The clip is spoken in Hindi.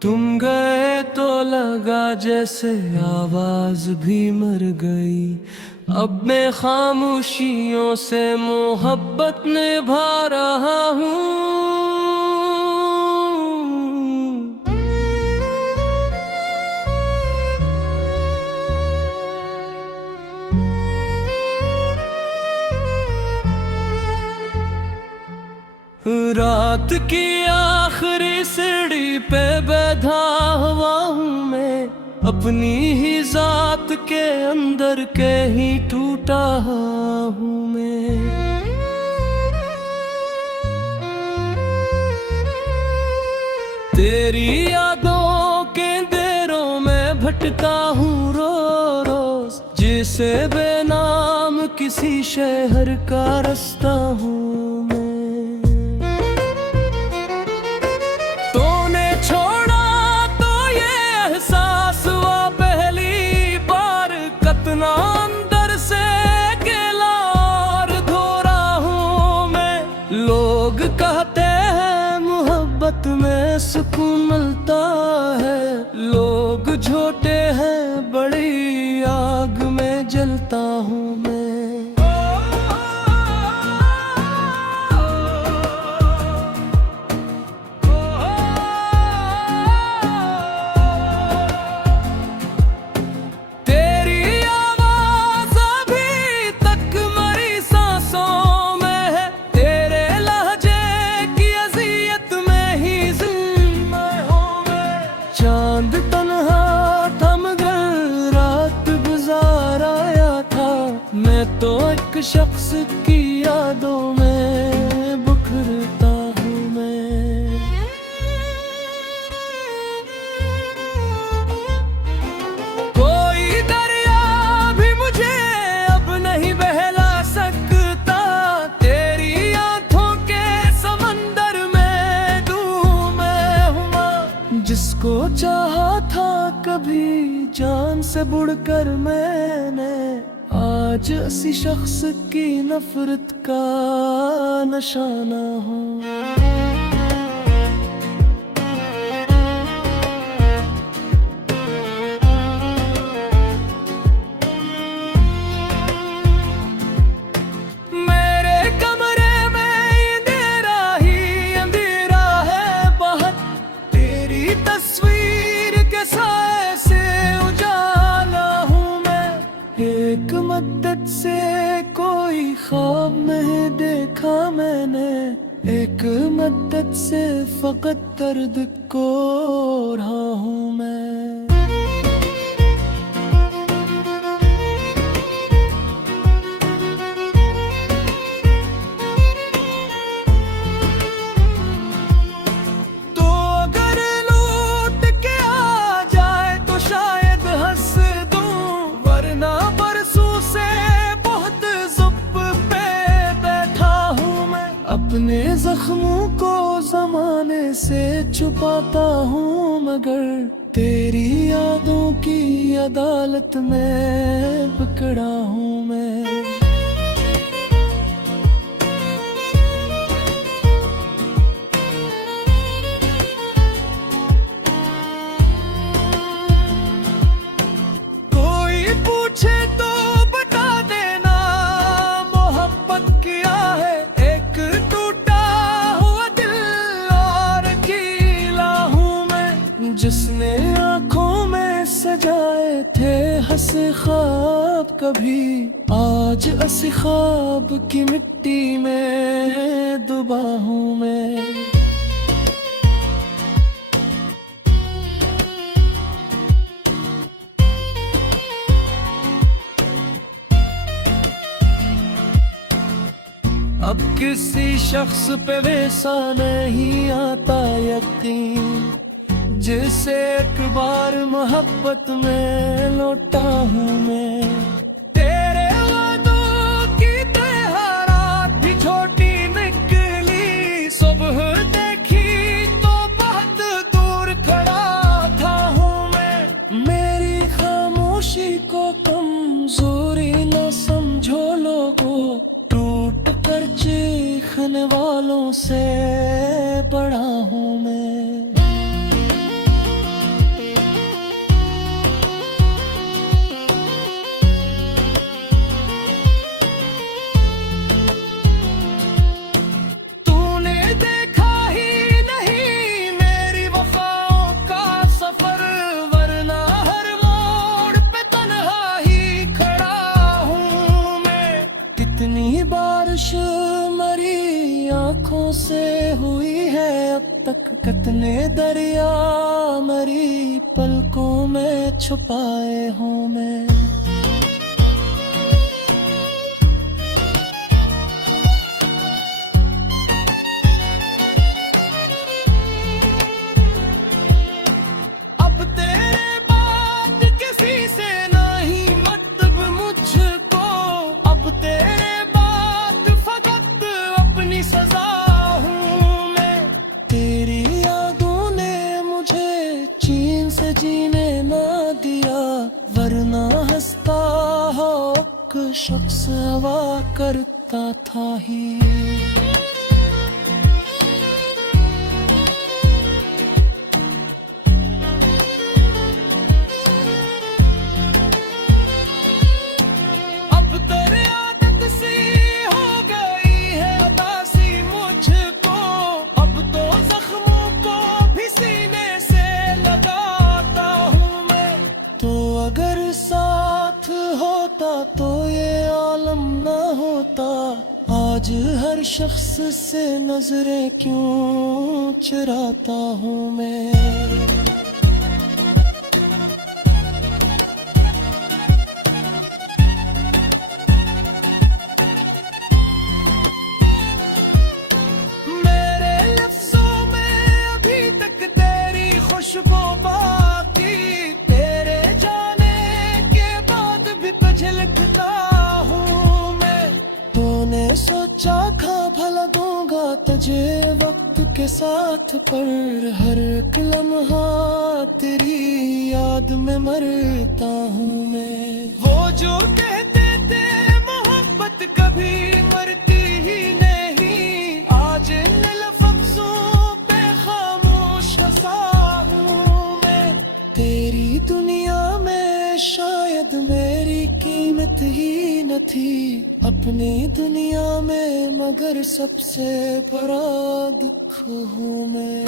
तुम गए तो लगा जैसे आवाज भी मर गई। अब मैं खामोशियों से मोहब्बत निभा रहा हूँ। रात की आखिरी सीढ़ी पे बैठा हुआ हूँ मैं, अपनी ही जात के अंदर के ही टूटा हूँ मैं। तेरी यादों के अंधेरों में भटका हूँ रोज, जिसे बेनाम किसी शहर का रास्ता हूँ मैं। अंदर से अकेला और धो रहा हूँ मैं। लोग कहते हैं मोहब्बत में सुकून मिलता है, लोग झूठे हैं, बड़ी आग में जलता हूँ मैं। चांद तन्हा थम कर रात गुजार आया था, मैं तो एक शख्स की यादों में बिखरता हूँ मैं। कोई दरिया भी मुझे अब नहीं बहला सकता, तेरी आंखों के समंदर में डूब मैं हुआ। जिसको चाहा था कभी जान से बढ़कर मैंने, आज इसी शख्स की नफरत का निशाना हूँ। एक मद्दत से कोई ख्वाब नहीं देखा मैंने, एक मद्दत से फकत दर्द को रहा हूँ मैं। तो अगर लौट के आ जाए तो शायद हंस दूं, वरना अपने जख्मों को जमाने से छुपाता हूँ, मगर तेरी यादों की अदालत में पकड़ा हूँ मैं। कोई पूछे तो बता देना मोहब्बत किया है, जिसने आंखों में सजाए थे हंसे ख्वाब कभी, आज ऐसे ख्वाब की मिट्टी में डूबा हूँ मैं। अब किसी शख्स पे वैसा नहीं आता यकीन, जिसे एक बार मोहब्बत में लौटा हूँ मैं। तेरे वादों की तरह रात भी छोटी निकली, सुबह देखी तो बहुत दूर खड़ा था हूँ मैं। मेरी खामोशी को कमजोरी न समझो लोगों, टूट कर चीखने वालों से बड़ा हूँ मैं। कितने दरिया मेरी पलकों में छुपाए हूँ मैं। अब तेरे बात किसी से नहीं मतलब मुझको, अब तेरे बात फकत अपनी सजा हूँ मैं। तेरी यादों ने मुझे चैन से जीने ना दिया, वरना हंसता हो शख्स हवा करता था ही। अगर साथ होता तो ये आलम न होता, आज हर शख्स से नजरें क्यों चुराता हूँ मैं। मेरे लफ्जों में अभी तक तेरी खुशबू बाकी, झलकता हूँ मैं। तूने सोचा था भला दूंगा तुझे वक्त के साथ, पर हर एक लम्हा तेरी याद में मरता हूँ मैं। वो जो कहते थे मोहब्बत कभी मरती ही नहीं, आज इन लफ्ज़ों पे खामोश हंसा हूँ मैं। तेरी दुनिया में शायद मेरी कीमत ही न थी, अपनी दुनिया में मगर सबसे बड़ा दुख हूँ मैं।